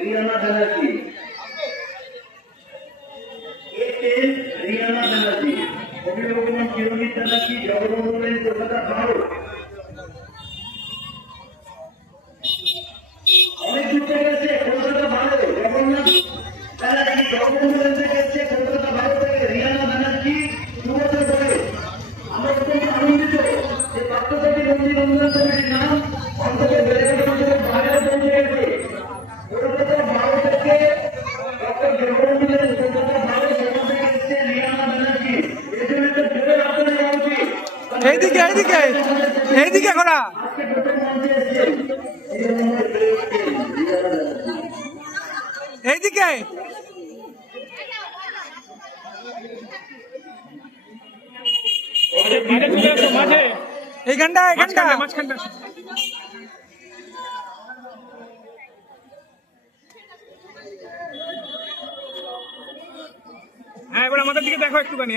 Rihanna Banerjee, Rihanna Banerjee, অভিভাবক চিরঞ্জিত ব্যানার্জি, জগন্নাথ কলকাতা ভারত। অনেক দূর থেকে এসেছে কলকাতা ভারত, জগন্নাথ ব্যানার্জি, জগন্নাথ থেকে এসেছে কলকাতা ভারত থেকে রিয়ানা ব্যানার্জি 2 বছর ধরে। আমরা অত্যন্ত আনন্দিত যে পার্থসারথী মন্দির উন্নয়ন কমিটির নাম অন্তত বেড়ে বাইরে পৌঁছে গেছে। কলকাতা ভারত থেকে ডক্টর জগন্নাথ কলকাতা ভারত, সেখান থেকে এসেছে রিয়ানা ব্যানার্জি। এর জন্য একটা জোরে আপনাদের দেওয়া উচিত। এইদিকে এইদিকে এইদিকে ঘোরা আজকে প্রথম মঞ্চে এসেছে এইদিকে এইখানটা এইখানটা হ্যাঁ এবার আমাদের দিকে দেখো একটুখানি।